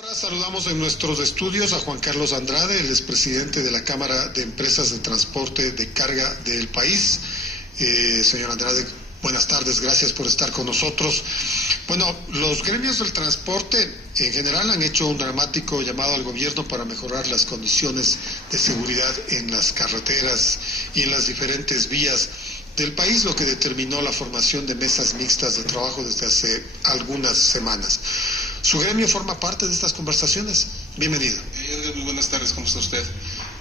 Ahora saludamos en nuestros estudios a Juan Carlos Andrade, el expresidente de la Cámara de Empresas de Transporte de Carga del país. Señor Andrade, buenas tardes, gracias por estar con nosotros. Bueno, los gremios del transporte en general han hecho un dramático llamado al gobierno para mejorar las condiciones de seguridad en las carreteras y en las diferentes vías del país, lo que determinó la formación de mesas mixtas de trabajo desde hace algunas semanas. ¿Su gremio forma parte de estas conversaciones? Bienvenido. Muy buenas tardes, ¿cómo está usted?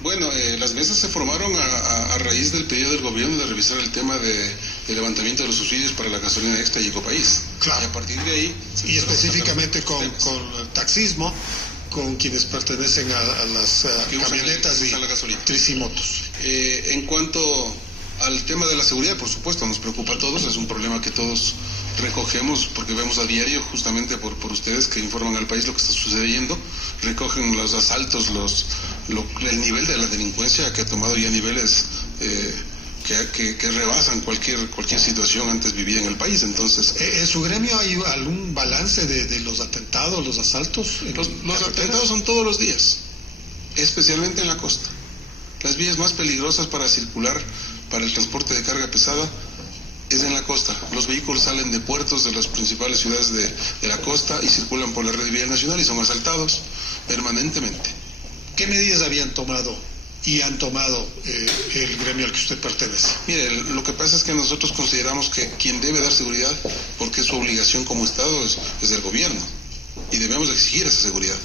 Bueno, las mesas se formaron a raíz del pedido del gobierno de revisar el tema de levantamiento de los subsidios para la gasolina extra y Ecopaís. Claro. Y a partir de ahí... Y específicamente con el taxismo, con quienes pertenecen a las camionetas y tricimotos. En cuanto al tema de la seguridad, por supuesto, nos preocupa a todos, es un problema que todos recogemos porque vemos a diario, justamente por ustedes que informan al país lo que está sucediendo, recogen los asaltos, el nivel de la delincuencia que ha tomado ya niveles que rebasan cualquier situación antes vivida en el país. Entonces, ¿en su gremio hay algún balance de los atentados, los asaltos? Los atentados son todos los días, especialmente en la costa. Las vías más peligrosas para circular para el transporte de carga pesada es en la costa. Los vehículos salen de puertos de las principales ciudades de la costa y circulan por la red vial nacional y son asaltados permanentemente. ¿Qué medidas habían tomado y han tomado el gremio al que usted pertenece? Mire, lo que pasa es que nosotros consideramos que quien debe dar seguridad, porque es su obligación como Estado, es el gobierno, y debemos exigir esa seguridad.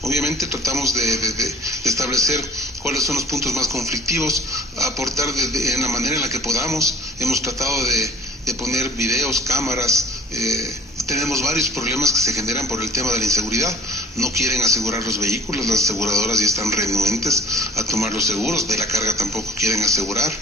Obviamente tratamos de establecer cuáles son los puntos más conflictivos, aportar en la manera en la que podamos. Hemos tratado de poner videos, cámaras. Tenemos varios problemas que se generan por el tema de la inseguridad. No quieren asegurar los vehículos, las aseguradoras ya están renuentes a tomar los seguros, de la carga tampoco quieren asegurar.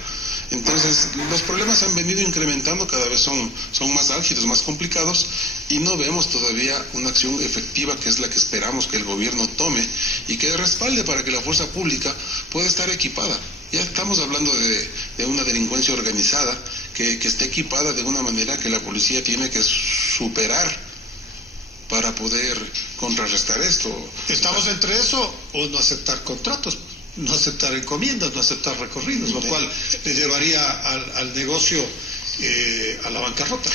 Entonces, los problemas han venido incrementando, cada vez son más álgidos, más complicados, y no vemos todavía una acción efectiva que es la que esperamos que el gobierno tome y que respalde para que la fuerza pública pueda estar equipada. Ya estamos hablando de una delincuencia organizada que esté equipada de una manera que la policía tiene que superar para poder contrarrestar esto. ¿Estamos entre eso o no aceptar contratos? No aceptar encomiendas, no aceptar recorridos, lo cual le llevaría al negocio a la bancarrota.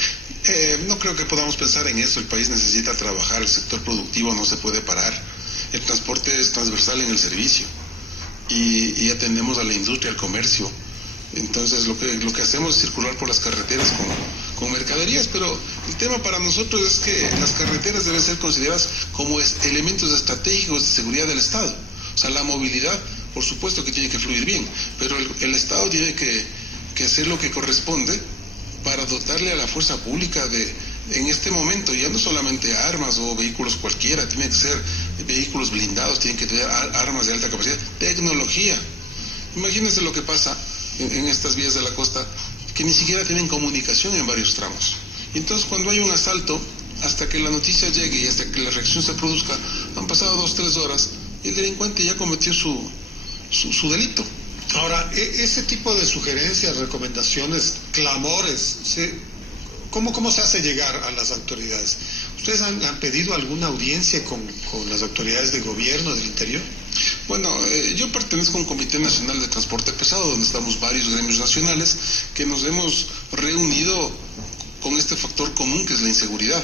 No creo que podamos pensar en eso. El país necesita trabajar, el sector productivo no se puede parar. El transporte es transversal en el servicio y atendemos a la industria, al comercio. Entonces lo que hacemos es circular por las carreteras con mercaderías, pero el tema para nosotros es que las carreteras deben ser consideradas como elementos estratégicos de seguridad del Estado. O sea, la movilidad, por supuesto que tiene que fluir bien, pero el Estado tiene que hacer lo que corresponde para dotarle a la fuerza pública en este momento, ya no solamente armas o vehículos cualquiera, tienen que ser vehículos blindados, tienen que tener armas de alta capacidad, tecnología. Imagínense lo que pasa en estas vías de la costa, que ni siquiera tienen comunicación en varios tramos. Y entonces cuando hay un asalto, hasta que la noticia llegue y hasta que la reacción se produzca, han pasado 2-3 horas y el delincuente ya cometió su delito. Ahora, ese tipo de sugerencias, recomendaciones, clamores, ¿cómo se hace llegar a las autoridades? ¿Ustedes han pedido alguna audiencia con las autoridades de gobierno del interior? Bueno, yo pertenezco a un Comité Nacional de Transporte Pesado, donde estamos varios gremios nacionales que nos hemos reunido con este factor común que es la inseguridad.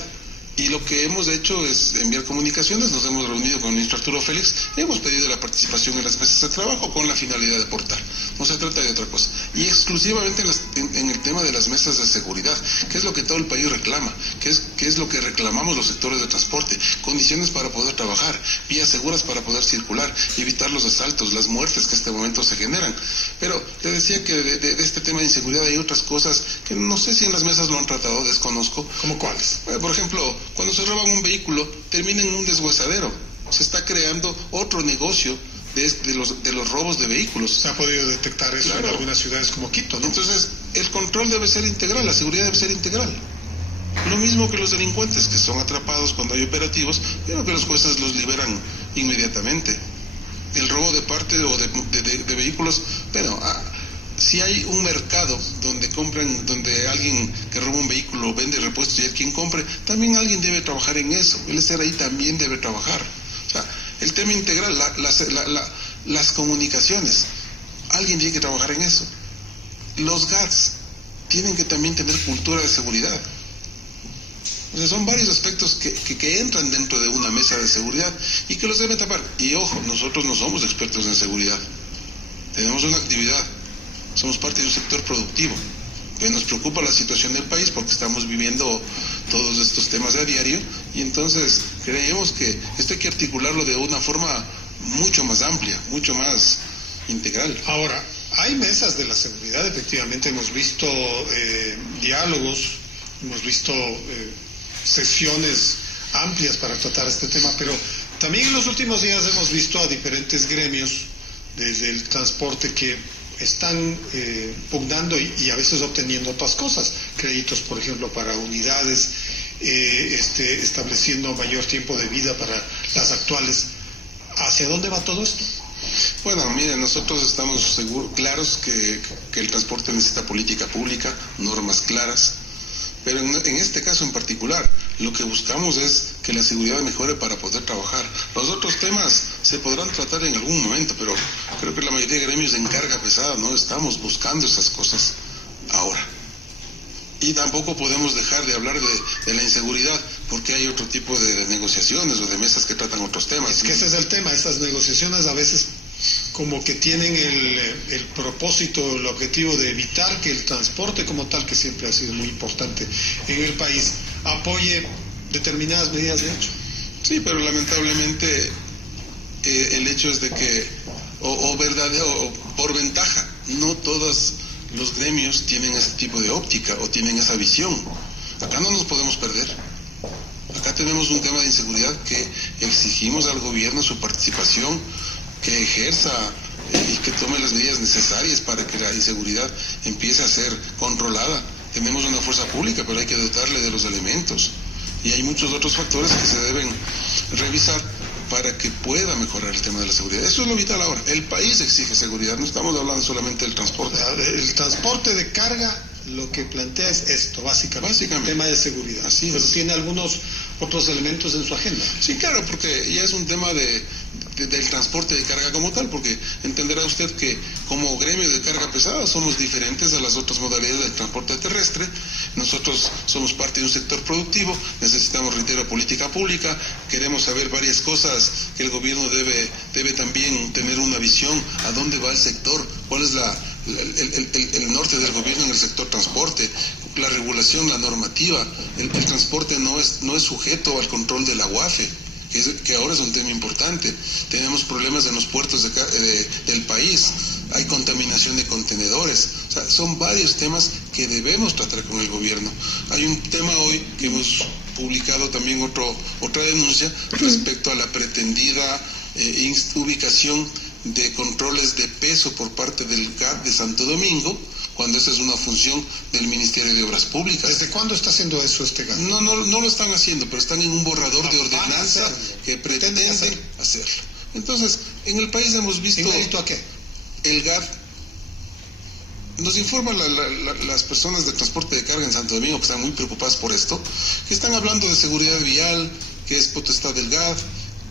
Y lo que hemos hecho es enviar comunicaciones, nos hemos reunido con el ministro Arturo Félix, hemos pedido la participación en las mesas de trabajo con la finalidad de aportar. No se trata de otra cosa. Y exclusivamente en el tema de las mesas de seguridad, que es lo que todo el país reclama, que es lo que reclamamos los sectores de transporte, condiciones para poder trabajar, vías seguras para poder circular, evitar los asaltos, las muertes que en este momento se generan. Pero te decía que de este tema de inseguridad hay otras cosas que no sé si en las mesas lo han tratado, desconozco. ¿Cómo cuáles? Por ejemplo, cuando se roban un vehículo, termina en un deshuesadero. Se está creando otro negocio de los robos de vehículos. Se ha podido detectar eso, claro, en algunas ciudades como Quito, ¿no? Entonces, el control debe ser integral, la seguridad debe ser integral. Lo mismo que los delincuentes, que son atrapados cuando hay operativos, pero que los jueces los liberan inmediatamente. El robo de parte o de vehículos, bueno, si hay un mercado donde alguien que roba un vehículo vende repuestos y hay quien compre, también alguien debe trabajar en eso. El SRI también debe trabajar. O El tema integral, las comunicaciones, alguien tiene que trabajar en eso. Los GATS tienen que también tener cultura de seguridad. O sea, son varios aspectos que entran dentro de una mesa de seguridad y que los deben tapar. Y ojo, nosotros no somos expertos en seguridad. Tenemos una actividad, somos parte de un sector productivo. Nos preocupa la situación del país porque estamos viviendo todos estos temas a diario y entonces creemos que esto hay que articularlo de una forma mucho más amplia, mucho más integral. Ahora, hay mesas de la seguridad, efectivamente hemos visto diálogos, hemos visto sesiones amplias para tratar este tema, pero también en los últimos días hemos visto a diferentes gremios desde el transporte que están pugnando y a veces obteniendo otras cosas, créditos por ejemplo para unidades, estableciendo mayor tiempo de vida para las actuales. ¿Hacia dónde va todo esto? Bueno, miren, nosotros estamos claros que el transporte necesita política pública, normas claras, pero en este caso en particular lo que buscamos es que la seguridad mejore para poder trabajar. Los otros temas se podrán tratar en algún momento, pero creo que la mayoría de gremios en carga pesada no estamos buscando esas cosas ahora. Y tampoco podemos dejar de hablar de la inseguridad porque hay otro tipo de negociaciones o de mesas que tratan otros temas. Es que ese es el tema, estas negociaciones a veces como que tienen el propósito, el objetivo de evitar que el transporte como tal, que siempre ha sido muy importante en el país, apoye determinadas medidas de hecho. Sí, pero lamentablemente el hecho es de que, o por ventaja, no todos los gremios tienen ese tipo de óptica o tienen esa visión. Acá no nos podemos perder. Acá tenemos un tema de inseguridad que exigimos al gobierno su participación, que ejerza y que tome las medidas necesarias para que la inseguridad empiece a ser controlada. Tenemos una fuerza pública, pero hay que dotarle de los elementos. Y hay muchos otros factores que se deben revisar para que pueda mejorar el tema de la seguridad. Eso es lo vital ahora. El país exige seguridad, no estamos hablando solamente del transporte. El transporte de carga lo que plantea es esto, básicamente. El tema de seguridad. Así pero es. Tiene algunos otros elementos en su agenda. Sí, claro, porque ya es un tema del transporte de carga como tal, porque entenderá usted que como gremio de carga pesada somos diferentes a las otras modalidades del transporte terrestre. Nosotros somos parte de un sector productivo, necesitamos, reitero, política pública, queremos saber varias cosas, que el gobierno debe también tener una visión a dónde va el sector, cuál es el norte del gobierno en el sector transporte, la regulación, la normativa. El transporte no es sujeto al control de la UAFE, que ahora es un tema importante. Tenemos problemas en los puertos del país, hay contaminación de contenedores. O sea, son varios temas que debemos tratar con el gobierno. Hay un tema hoy que hemos publicado también otra denuncia respecto a la pretendida ubicación de controles de peso por parte del GAT de Santo Domingo, cuando esa es una función del Ministerio de Obras Públicas. ¿Desde cuándo está haciendo eso este GAT? No lo están haciendo, pero están en un borrador de ordenanza que pretenden hacerlo. Entonces, en el país hemos visto... ¿En mérito a qué? El GAT nos informa las personas de transporte de carga en Santo Domingo, que están muy preocupadas por esto, que están hablando de seguridad vial, que es potestad del GAT,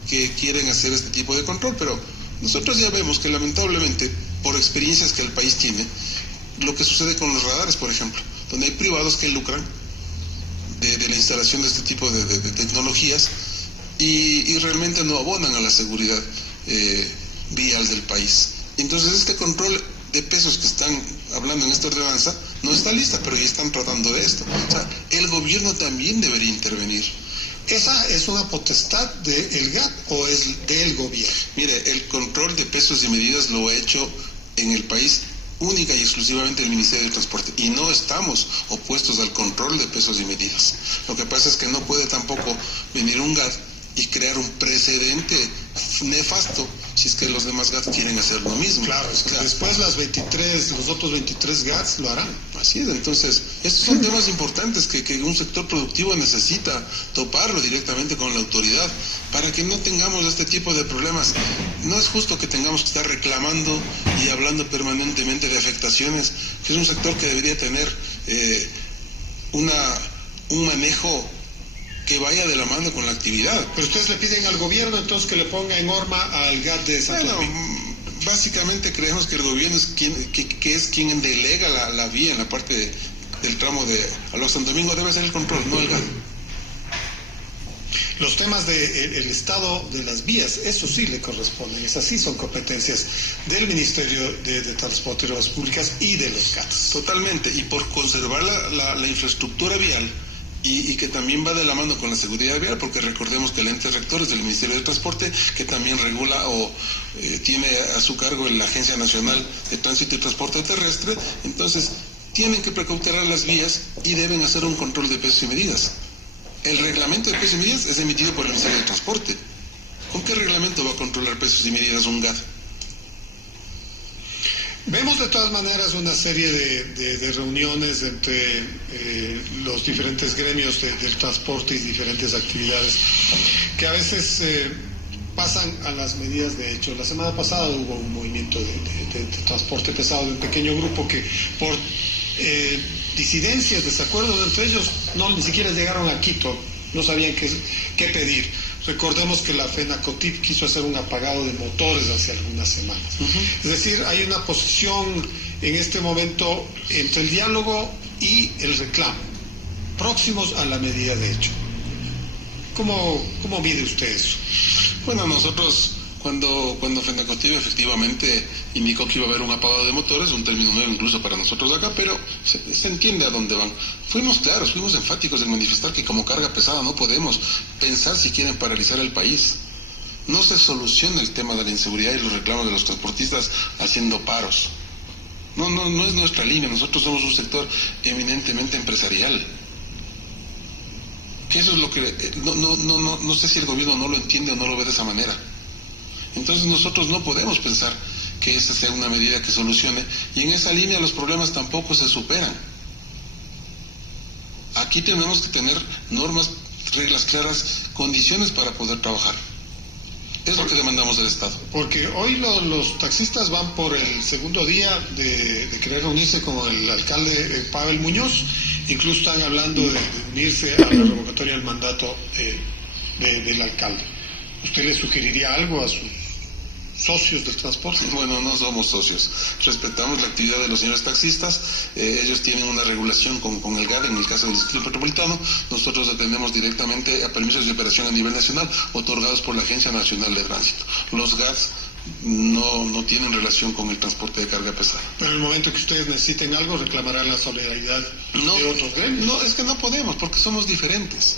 que quieren hacer este tipo de control, pero nosotros ya vemos que lamentablemente, por experiencias que el país tiene, lo que sucede con los radares, por ejemplo, donde hay privados que lucran de la instalación de este tipo de tecnologías y realmente no abonan a la seguridad vial del país. Entonces este control de pesos que están hablando en esta ordenanza no está lista, pero ya están tratando de esto. O sea, el gobierno también debería intervenir. ¿Esa es una potestad del GAT o es del gobierno? Mire, el control de pesos y medidas lo ha hecho en el país única y exclusivamente el Ministerio de Transporte, y no estamos opuestos al control de pesos y medidas. Lo que pasa es que no puede tampoco venir un GAT y crear un precedente nefasto si es que los demás GAT quieren hacer lo mismo. Claro, es que después los otros 23 GATs lo harán. Así es, entonces, estos son temas importantes que un sector productivo necesita toparlo directamente con la autoridad para que no tengamos este tipo de problemas. No es justo que tengamos que estar reclamando y hablando permanentemente de afectaciones, que es un sector que debería tener un manejo que vaya de la mano con la actividad. Pero ustedes le piden al gobierno entonces que le ponga en horma al GAT de Santo Domingo. Básicamente creemos que el gobierno es quien delega la vía en la parte del tramo a los Santo Domingo, debe ser el control, no el GAT. Los temas del estado de las vías, eso sí le corresponden, esas sí son competencias del Ministerio de Transporte y Obras Públicas y de los GATs. Totalmente, y por conservar la infraestructura vial, y que también va de la mano con la seguridad vial, porque recordemos que el ente rector es del Ministerio de Transporte, que también regula o tiene a su cargo la Agencia Nacional de Tránsito y Transporte Terrestre. Entonces tienen que precautelar las vías y deben hacer un control de pesos y medidas. El reglamento de pesos y medidas es emitido por el Ministerio de Transporte. ¿Con qué reglamento va a controlar pesos y medidas un GAT? Vemos de todas maneras una serie de reuniones entre los diferentes gremios del transporte y diferentes actividades que a veces pasan a las medidas de hecho. La semana pasada hubo un movimiento de transporte pesado de un pequeño grupo que por disidencias, desacuerdos entre ellos, ni siquiera llegaron a Quito, no sabían qué pedir. Recordemos que la FENACOTIP quiso hacer un apagado de motores hace algunas semanas. Es decir, hay una posición en este momento entre el diálogo y el reclamo, próximos a la medida de hecho. ¿Cómo mide usted eso? Bueno, nosotros cuando FENACOTIP efectivamente indicó que iba a haber un apagado de motores, un término nuevo incluso para nosotros acá, pero se entiende a dónde van. Fuimos claros, fuimos enfáticos en manifestar que como carga pesada no podemos pensar si quieren paralizar el país. No se soluciona el tema de la inseguridad y los reclamos de los transportistas haciendo paros. No es nuestra línea, nosotros somos un sector eminentemente empresarial. Que eso es lo que no sé si el gobierno no lo entiende o no lo ve de esa manera. Entonces nosotros no podemos pensar que esa sea una medida que solucione, y en esa línea los problemas tampoco se superan. Aquí tenemos que tener normas, reglas claras, condiciones para poder trabajar. Es lo que demandamos del Estado. Porque hoy los taxistas van por el segundo día de querer reunirse con el alcalde Pavel Muñoz, incluso están hablando de unirse a la revocatoria del mandato del alcalde. ¿Usted le sugeriría algo a sus socios del transporte? Bueno, no somos socios. Respetamos la actividad de los señores taxistas. Ellos tienen una regulación con el GAT en el caso del Distrito Metropolitano. Nosotros atendemos directamente a permisos de operación a nivel nacional otorgados por la Agencia Nacional de Tránsito. Los GAT no tienen relación con el transporte de carga pesada. Pero en el momento que ustedes necesiten algo, reclamarán la solidaridad de otros gremios. No, es que no podemos, porque somos diferentes.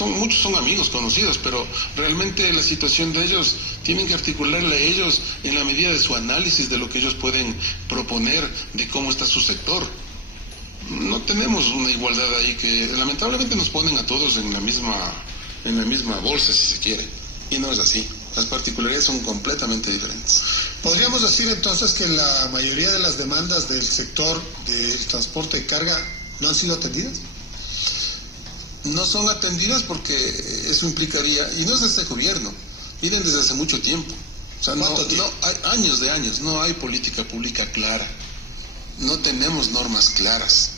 Muchos son amigos, conocidos, pero realmente la situación de ellos tienen que articularla a ellos en la medida de su análisis de lo que ellos pueden proponer, de cómo está su sector. No tenemos una igualdad ahí, que lamentablemente nos ponen a todos en la misma bolsa, si se quiere, y no es así. Las particularidades son completamente diferentes. ¿Podríamos decir entonces que la mayoría de las demandas del sector del transporte de carga no han sido atendidas? No son atendidas porque eso implicaría, y no es de este gobierno, vienen desde hace mucho tiempo. O sea, no hay años, no hay política pública clara, no tenemos normas claras.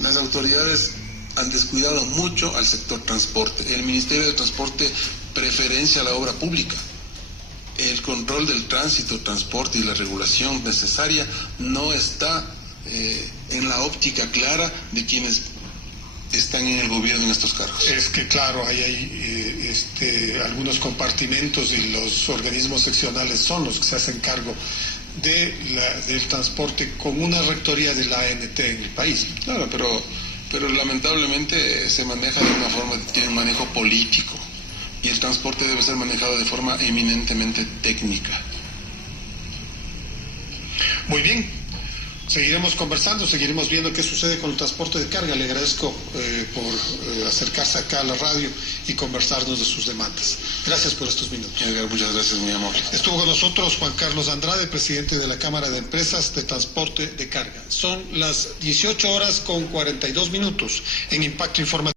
Las autoridades han descuidado mucho al sector transporte. El Ministerio de Transporte preferencia a la obra pública. El control del tránsito, transporte y la regulación necesaria no está en la óptica clara de quienes están en el gobierno en estos cargos. Es que claro, hay algunos compartimentos y los organismos seccionales son los que se hacen cargo del transporte con una rectoría de la ANT en el país. Claro, pero lamentablemente se maneja de una forma, tiene un manejo político, y el transporte debe ser manejado de forma eminentemente técnica. Muy bien. Seguiremos conversando, seguiremos viendo qué sucede con el transporte de carga. Le agradezco por acercarse acá a la radio y conversarnos de sus demandas. Gracias por estos minutos. Muchas gracias, muy amable. Estuvo con nosotros Juan Carlos Andrade, presidente de la Cámara de Empresas de Transporte de Carga. Son las 18:42 en Impacto Informativo.